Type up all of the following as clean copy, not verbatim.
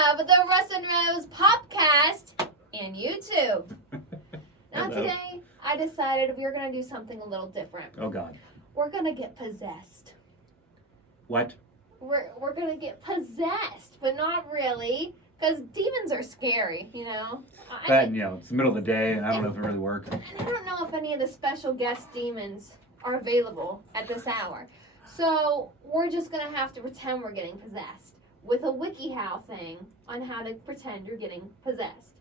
have the Russ and Rose Popcast and YouTube. Now Hello. today, I decided we were going to do something a little different. Oh, God. We're going to get possessed. What? We're going to get possessed, but not really, because demons are scary, you know? It's the middle of the day, and I don't know if it really works. And I don't know if any of the special guest demons are available at this hour. So we're just going to have to pretend we're getting possessed with a WikiHow thing on how to pretend you're getting possessed.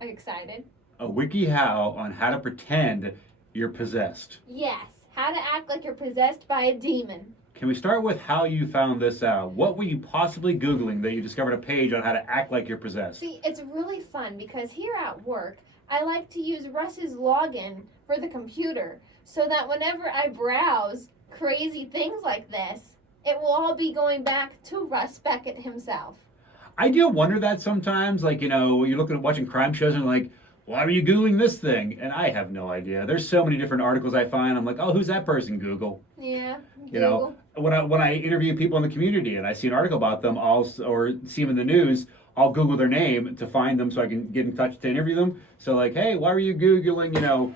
Are you excited? A WikiHow on how to pretend you're possessed. Yes. How to act like you're possessed by a demon. Can we start with how you found this out? What were you possibly Googling that you discovered a page on how to act like you're possessed? See, it's really fun because here at work, I like to use Russ's login for the computer so that whenever I browse crazy things like this, it will all be going back to Russ Beckett himself. I do wonder that sometimes, you're looking at watching crime shows and like, why are you Googling this thing? And I have no idea. There's so many different articles I find. I'm like, oh, who's that person? Google. Yeah. You know, when I interview people in the community and I see an article about them, or see them in the news, I'll Google their name to find them so I can get in touch to interview them. So like, hey, why were you Googling,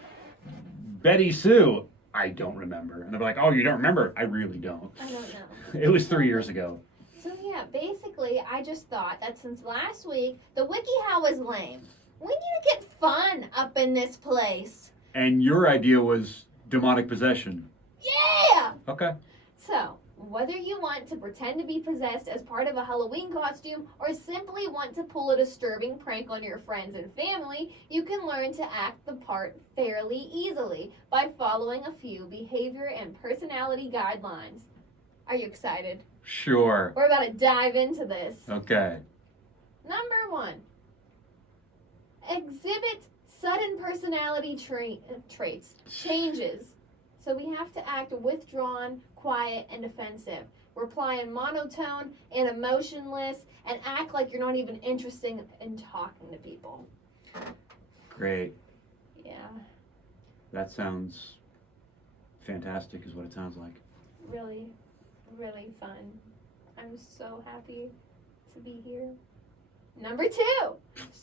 Betty Sue? I don't remember. And they're like, oh, you don't remember? I really don't. I don't know. It was 3 years ago. So yeah, basically, I just thought that since last week, the WikiHow was lame. We need to get fun up in this place. And your idea was demonic possession. Yeah! Okay. So, whether you want to pretend to be possessed as part of a Halloween costume or simply want to pull a disturbing prank on your friends and family, you can learn to act the part fairly easily by following a few behavior and personality guidelines. Are you excited? Sure. We're about to dive into this. Okay. Number 1. Exhibit sudden personality traits, changes. So we have to act withdrawn, quiet, and defensive. Reply in monotone and emotionless, and act like you're not even interested in talking to people. Great. Yeah, That sounds fantastic is what it sounds like. really, really fun. I'm so happy to be here. Number 2,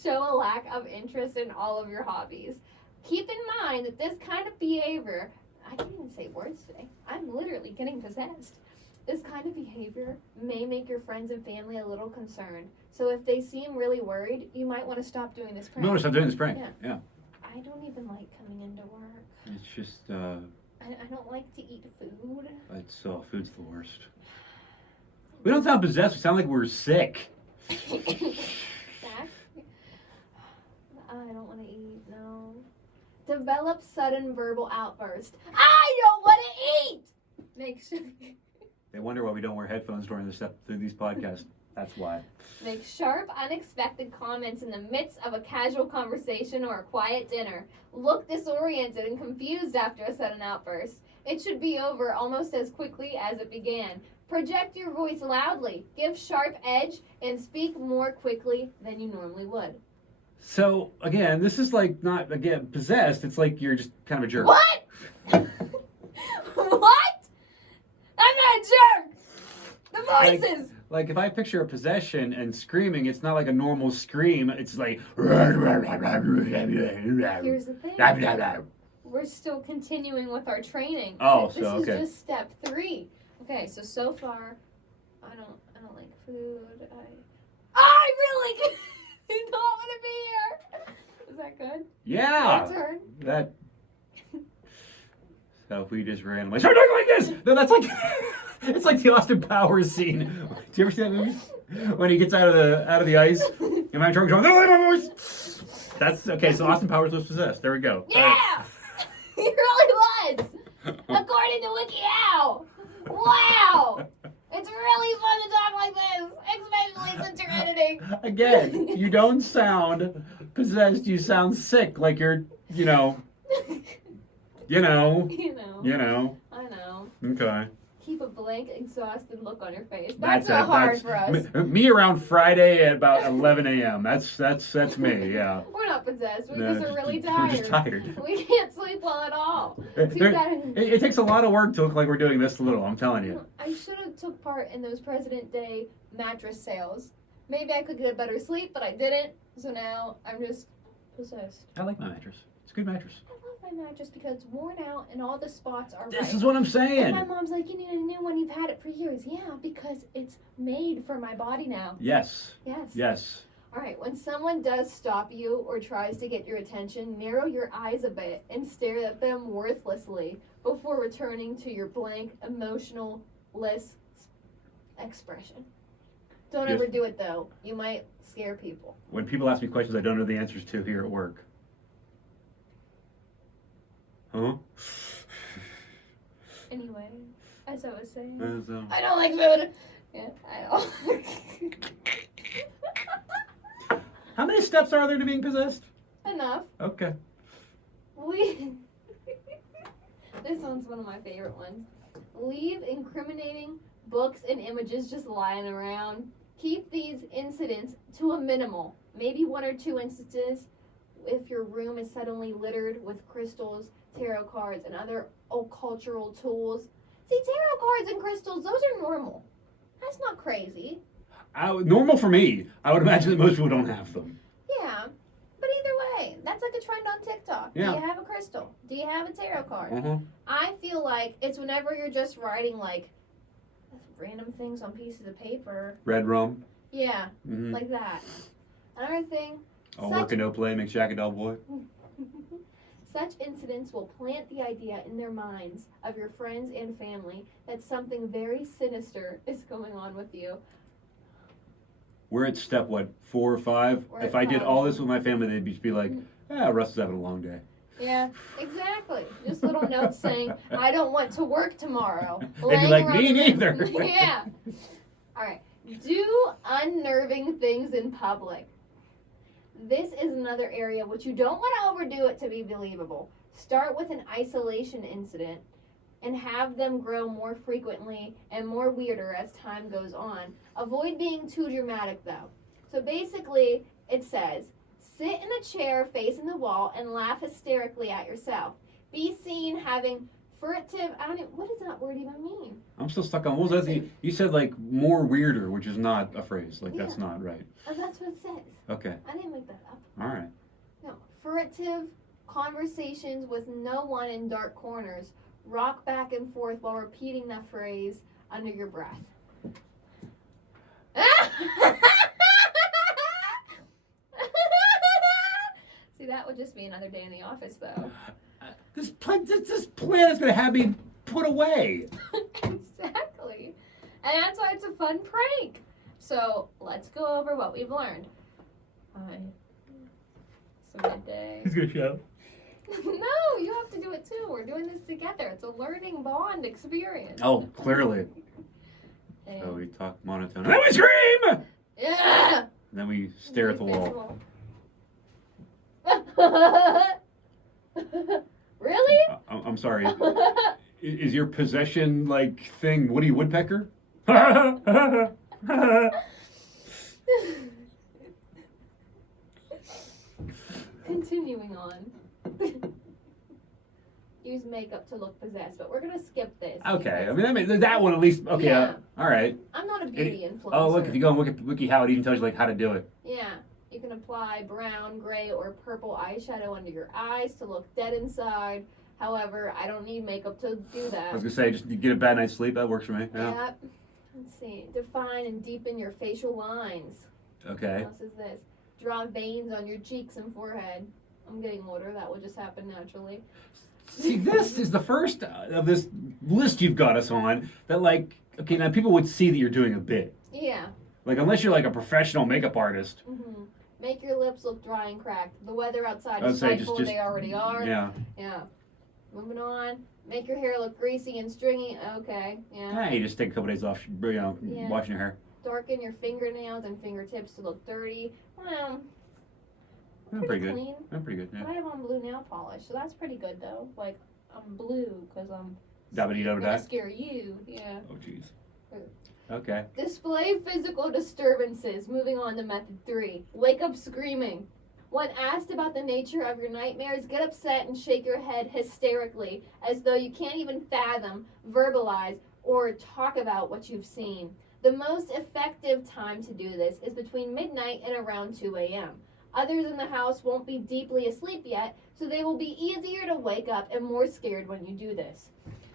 show a lack of interest in all of your hobbies. Keep in mind that this kind of behavior, I can't even say words today. I'm literally getting possessed. This kind of behavior may make your friends and family a little concerned. So if they seem really worried, you might want to stop doing this prank. Notice I'm doing this prank. Yeah. I don't even like coming into work. It's just, I don't like to eat food. food's the worst. We don't sound possessed. We sound like we're sick. Zach? I don't want to eat, no. Develop sudden verbal outburst. I don't want to eat! Make sure... They wonder why we don't wear headphones during these podcasts. That's why. Make sharp, unexpected comments in the midst of a casual conversation or a quiet dinner. Look disoriented and confused after a sudden outburst. It should be over almost as quickly as it began. Project your voice loudly, give sharp edge, and speak more quickly than you normally would. So, again, this is like not, again, possessed. It's like you're just kind of a jerk. What? What? I'm not a jerk! The voices! Like if I picture a possession and screaming, it's not like a normal scream. It's like... Here's the thing. We're still continuing with our training. Oh, This so, is okay. just step 3. Okay, so far, I don't like food. I really do not want to be here. Is that good? Yeah! Your turn. That... So if we just randomly start doing like this, then that's like... It's like the Austin Powers scene. Do you ever see that movie? When he gets out of the ice. Am I trying to my voice? That's okay, so Austin Powers was possessed. There we go. Yeah! He really was! According to WikiHow! Wow! It's really fun to talk like this, especially since you're editing. Again, you don't sound possessed, you sound sick, like you're, you know. You know. I know. Okay. Keep a blank, exhausted look on your face. That's That's hard for us. Me around Friday at about 11 a.m. That's me, yeah. We're not possessed. We No, just are really tired. We're just tired. We can't sleep well at all. It takes a lot of work to look like we're doing this little, I'm telling you. I should have took part in those President Day mattress sales. Maybe I could get a better sleep, but I didn't. So now I'm just possessed. I like my mattress. It's a good mattress. I love my mattress because it's worn out and all the spots are This right. is what I'm And saying. my mom's like, you need a new one. You've had it for years. Yeah, because it's made for my body now. Yes. Yes. Yes. All right, when someone does stop you or tries to get your attention, narrow your eyes a bit and stare at them worthlessly before returning to your blank, emotionless expression. Don't Yes. ever do it though. You might scare people. When people ask me questions I don't know the answers to here at work. Huh? Anyway, as I was saying, So- I don't like food. Yeah, I don't. How many steps are there to being possessed? Enough. Okay. This one's one of my favorite ones. Leave incriminating books and images just lying around. Keep these incidents to a minimal. Maybe 1 or 2 instances if your room is suddenly littered with crystals, tarot cards, and other occultural tools. See, tarot cards and crystals, those are normal. That's not crazy. Normal for me. I would imagine that most people don't have them. Yeah. But either way, that's like a trend on TikTok. Yeah. Do you have a crystal? Do you have a tarot card? Uh-huh. I feel like it's whenever you're just writing like random things on pieces of paper. Red rum. Yeah, Mm-hmm. like that. Another thing, All such- work and no play makes Jack a dull boy. such incidents will plant the idea in their minds of your friends and family that something very sinister is going on with you. We're at step, what, 4 or 5? We're If at I did 5. all this with my family, they'd just be like, Russ is having a long day. Yeah, exactly. Just little notes saying, I don't want to work tomorrow. They'd be Laying like, around me the room. neither. Yeah. All right. Do unnerving things in public. This is another area which you don't want to overdo it to be believable. Start with an isolation incident and have them grow more frequently and more weirder as time goes on. Avoid being too dramatic though. So basically, it says, sit in a chair facing the wall and laugh hysterically at yourself. Be seen having furtive, what does that word even mean? I'm still stuck on, what was that? You said like more weirder, which is not a phrase. Like that's Yeah. not right. Oh, that's what it says. Okay. I didn't make that up. All right. No. Furtive conversations with no one in dark corners. Rock back and forth while repeating that phrase under your breath. See, that would just be another day in the office, though. This plan is going to have me put away. Exactly. And that's why it's a fun prank. So, let's go over what we've learned. It's a midday. He's going to shout. No, you have to do it too. We're doing this together. It's a learning bond experience. Oh, clearly. And- So we talk monotone. And then we scream! Yeah. And then we stare at the wall. Really? I'm sorry. Is your possession like thing Woody Woodpecker? Continuing on. Use makeup to look possessed, but we're gonna skip this. Okay, because I mean that one at least. Okay, Yeah. all right. I'm not a beauty influencer. Oh, look, if you go and look at WikiHow, it even tells you like how to do it. Yeah, you can apply brown, gray, or purple eyeshadow under your eyes to look dead inside. However, I don't need makeup to do I that. was gonna say, just get a bad night's sleep. That works for me. Yeah. Yep. Let's see. Define and deepen your facial lines. Okay. What else is this? Draw veins on your cheeks and forehead. I'm getting older. That will just happen naturally. See, this is the first of this list you've got us on that, like, okay, now people would see that you're doing a bit. Yeah. Like, unless you're like a professional makeup artist. hmm Make your lips look dry and cracked. The weather outside I'd is say frightful. just They already are. Yeah. Yeah. Moving on. Make your hair look greasy and stringy. Okay. Yeah. Yeah, you just take a couple days off, Yeah. washing your hair. Darken your fingernails and fingertips to look dirty. Well, I'm pretty good. clean. I'm pretty good. Yeah. But I have on blue nail polish, so that's pretty good though. Like I'm blue because I'm Dabba-dee-dabba-da. gonna scare you. Yeah. Oh, jeez. Okay. Display physical disturbances. Moving on to method 3. Wake up screaming. When asked about the nature of your nightmares, get upset and shake your head hysterically as though you can't even fathom, verbalize, or talk about what you've seen. The most effective time to do this is between midnight and around 2 a.m. Others in the house won't be deeply asleep yet, so they will be easier to wake up and more scared when you do this.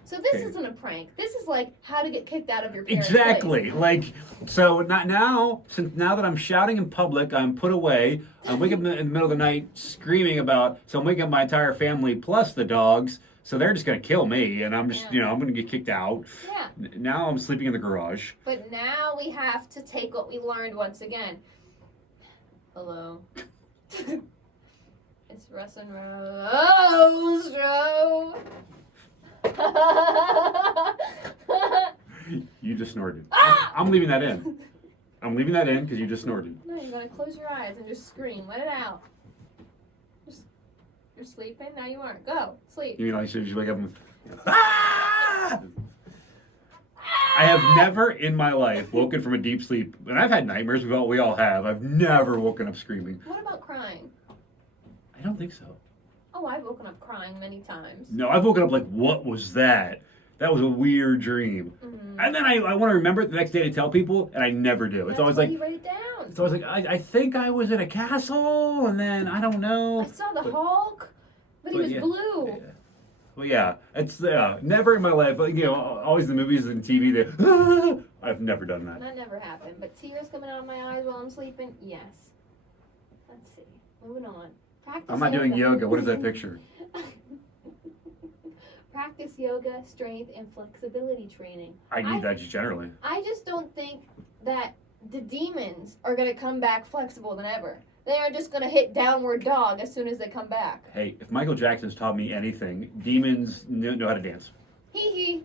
So this Okay. isn't a prank. This is like how to get kicked out of your parents' Exactly. place. Like, so not now, since now that I'm shouting in public, I'm put away. I'm waking up in the middle of the night screaming so I'm waking up my entire family plus the dogs. So they're just going to kill me, and I'm just, Yeah. I'm going to get kicked out. Yeah. Now I'm sleeping in the garage. But now we have to take what we learned once again. Hello. It's Russ and Rose. You just snorted. Ah! I'm leaving that in. I'm leaving that in because you just snorted. No, you're gonna close your eyes and just scream. Let it out. You're sleeping? Now you aren't. Go. Sleep. You mean like you wake up and ah! I have never in my life woken from a deep sleep, and I've had nightmares. We all have. I've never woken up screaming. What about crying? I don't think so. Oh, I've woken up crying many times. No, I've woken up like, what was that? That was a weird dream. Mm-hmm. And then I want to remember it the next day to tell people, and I never do. It's always like, you write it down. it's always like, I think I was in a castle, and then I don't know. I saw the Hulk, but he was yeah. blue. Yeah. Well, yeah, it's never in my life. Like, always the movies and TV. That I've never done that. That never happened. But tears coming out of my eyes while I'm sleeping? Yes. Let's see. Moving on. Practice I'm not doing yoga. What is that picture? Practice yoga, strength, and flexibility training. I need that just generally. I just don't think that the demons are going to come back flexible than ever. They are just going to hit downward dog as soon as they come back. Hey, if Michael Jackson's taught me anything, demons know how to dance. Hee hee.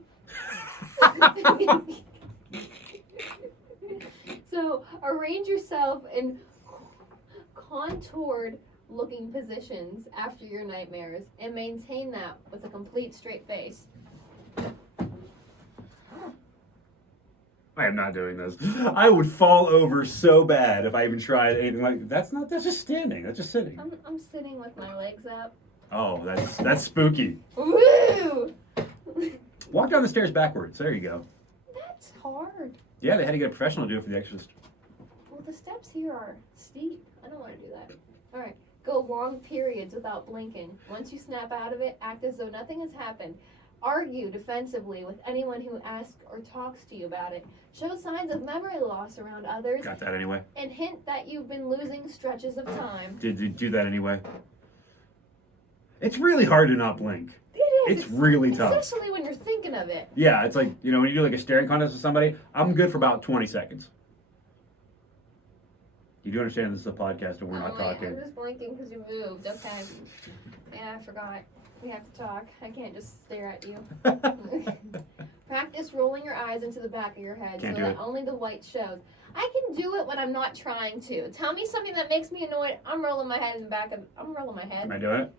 So arrange yourself in contoured looking positions after your nightmares and maintain that with a complete straight face. I am not doing this. I would fall over so bad if I even tried anything like that's just standing. That's just sitting. I'm sitting with my legs up. Oh, that's spooky. Woo! Walk down the stairs backwards. There you go. That's hard. Yeah, they had to get a professional to do it for The Exorcist. Well, the steps here are steep. I don't want to do that. All right. Go long periods without blinking. Once you snap out of it, act as though nothing has happened. Argue defensively with anyone who asks or talks to you about it. Show signs of memory loss around others Got that anyway. and hint that you've been losing stretches of time. Did you do that anyway? It's really hard to not blink. It is. It's really tough. Especially when you're thinking of it. Yeah, it's like, when you do like a staring contest with somebody, I'm good for about 20 seconds. You do understand this is a podcast and we're not I'm talking. just blinking because you moved. Okay. Yeah, I forgot. We have to talk. I can't just stare at you. Practice rolling your eyes into the back of your head Can't so do that it. only the white shows. I can do it when I'm not trying to. Tell me something that makes me annoyed. I'm rolling my head in the back of. I'm rolling my head. Am I doing it?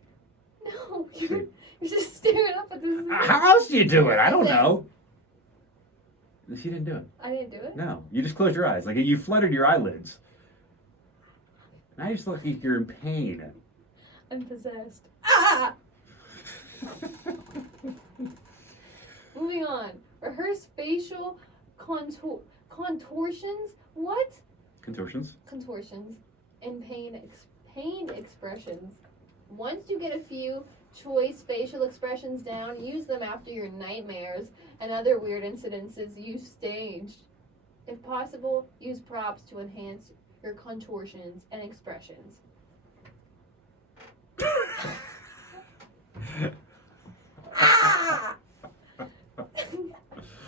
No, you're just staring up at this. How else do you do it? I don't know. You didn't do it. I didn't do it. No, you just closed your eyes. Like you fluttered your eyelids. Now you just look like you're in pain. I'm possessed. Ah! Moving on. Rehearse facial contortions. What? Contortions. Contortions and pain expressions. Once you get a few choice facial expressions down, use them after your nightmares and other weird incidences you staged. If possible, use props to enhance your contortions and expressions.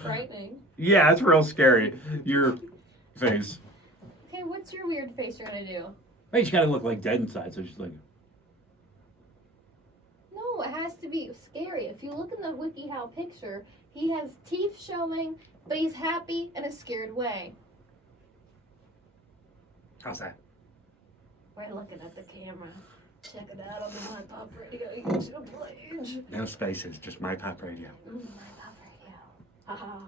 Frightening. Yeah, it's real scary. Your face. Okay, what's your weird face you're gonna do? Hey, you just gotta look like dead inside, so just like. No, it has to be scary. If you look in the WikiHow picture, he has teeth showing, but he's happy in a scared way. How's that? We're looking at the camera. Check it out on the My Pop Radio YouTube page. No spaces, just My Pop Radio. My Pop Radio. Haha.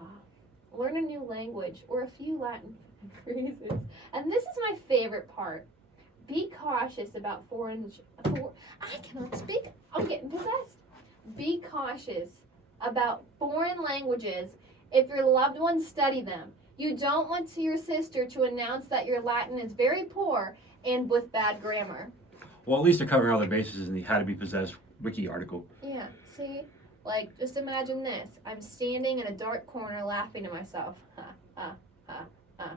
Learn a new language or a few Latin phrases. And this is my favorite part. Be cautious about I cannot speak. I'm getting possessed. Be cautious about foreign languages If your loved ones study them. You don't want your sister to announce that your Latin is very poor and with bad grammar. Well, at least they're covering all their bases in the How to Be Possessed wiki article. Yeah, see? Like, just imagine this. I'm standing in a dark corner laughing to myself. Ha, ha, ha, ha.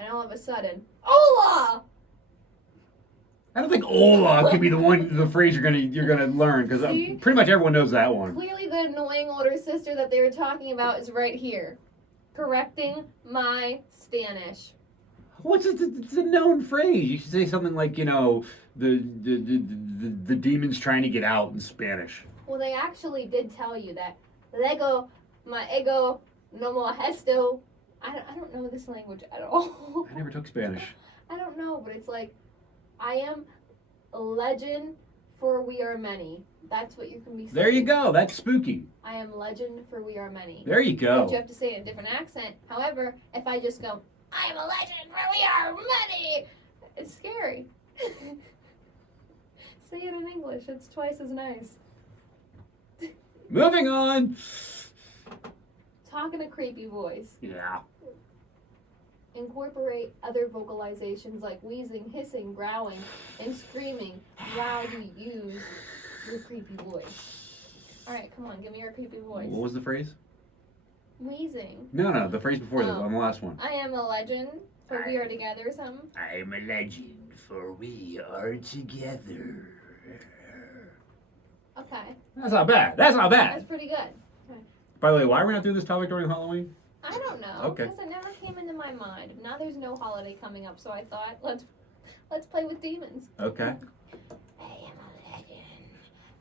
And all of a sudden, Hola! I don't think "Hola" could be the phrase you're gonna learn, because See? pretty much everyone knows that one. Clearly the annoying older sister that they were talking about is right here. Correcting my Spanish. It's a known phrase. You should say something like, the demon's trying to get out in Spanish. Well, they actually did tell you that. Lego, my ego, no more gesto. I don't know this language at all. I never took Spanish. I don't know, but it's like, I am a legend for we are many. That's what you can be saying. There you go. That's spooky. I am legend for we are many. There you But go. you have to say it in a different accent. However, if I just go, I am a legend for we are many, it's scary. Say it in English. It's twice as nice. Moving on. Talk in a creepy voice. Yeah. Incorporate other vocalizations like wheezing, hissing, growling, and screaming while you use your creepy voice. Alright, come on, give me your creepy voice. What was the phrase? Wheezing. No, the phrase before this, Oh. on the last one. I am a legend for we are together or something. I'm a legend, for we are together. Okay, That's not bad. That's not that's bad. pretty good. By the way, why are we not doing this topic during Halloween? I don't know, Okay. because it never came into my mind. Now there's no holiday coming up, so I thought, let's play with demons. Okay. I am a legend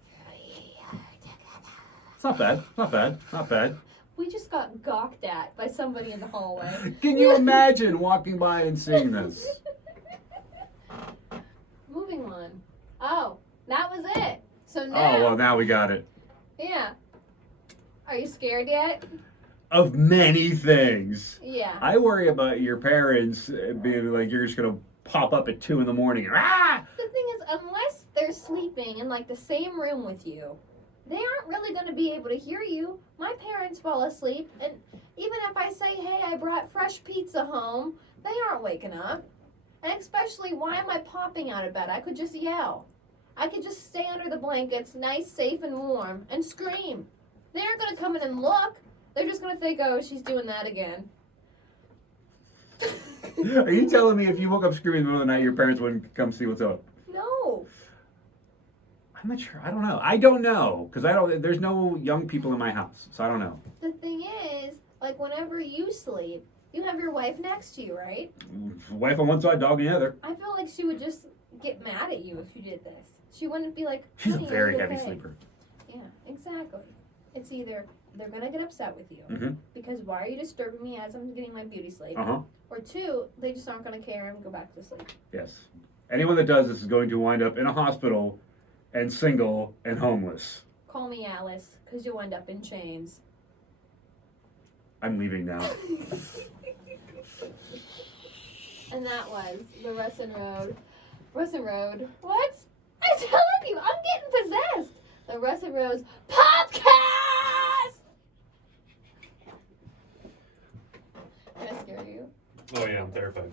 for we are together. It's not bad. Not bad. Not bad. We just got gawked at by somebody in the hallway. Can you imagine walking by and seeing this? Moving on. Oh, that was it. So Oh, now, well, now we got it. yeah. Are you scared yet? Of many things. Yeah. I worry about your parents being like, you're just going to pop up at 2 in the morning. Ah! The thing is, unless they're sleeping in like the same room with you, they aren't really going to be able to hear you. My parents fall asleep, and even if I say, hey, I brought fresh pizza home, they aren't waking up. And especially, why am I popping out of bed? I could just yell. I could just stay under the blankets, nice, safe, and warm, and scream. They aren't going to come in and look. They're just going to think, oh, she's doing that again. Are you telling me if you woke up screaming in the middle of the night, your parents wouldn't come see what's up? No. I'm not sure. I don't know. I don't know. Because there's no young people in my house. So I don't know. The thing is, like, whenever you sleep, you have your wife next to you, right? Wife on one side, dog on the other. I feel like she would just get mad at you if you did this. She wouldn't be like, She's a "Honey, are very you heavy okay?" sleeper. Yeah, exactly. It's either they're gonna get upset with you Mhm. because why are you disturbing me as I'm getting my beauty sleep? Uh-huh. Or two, they just aren't gonna care and go back to sleep. Yes. Anyone that does this is going to wind up in a hospital and single and homeless. Call me Alice, because you'll end up in chains. I'm leaving now. And that was the Russin Road. Russin Road. What? I'm telling you, I'm getting possessed. The Russin Road's podcast. Can I scare you? Oh yeah, I'm terrified.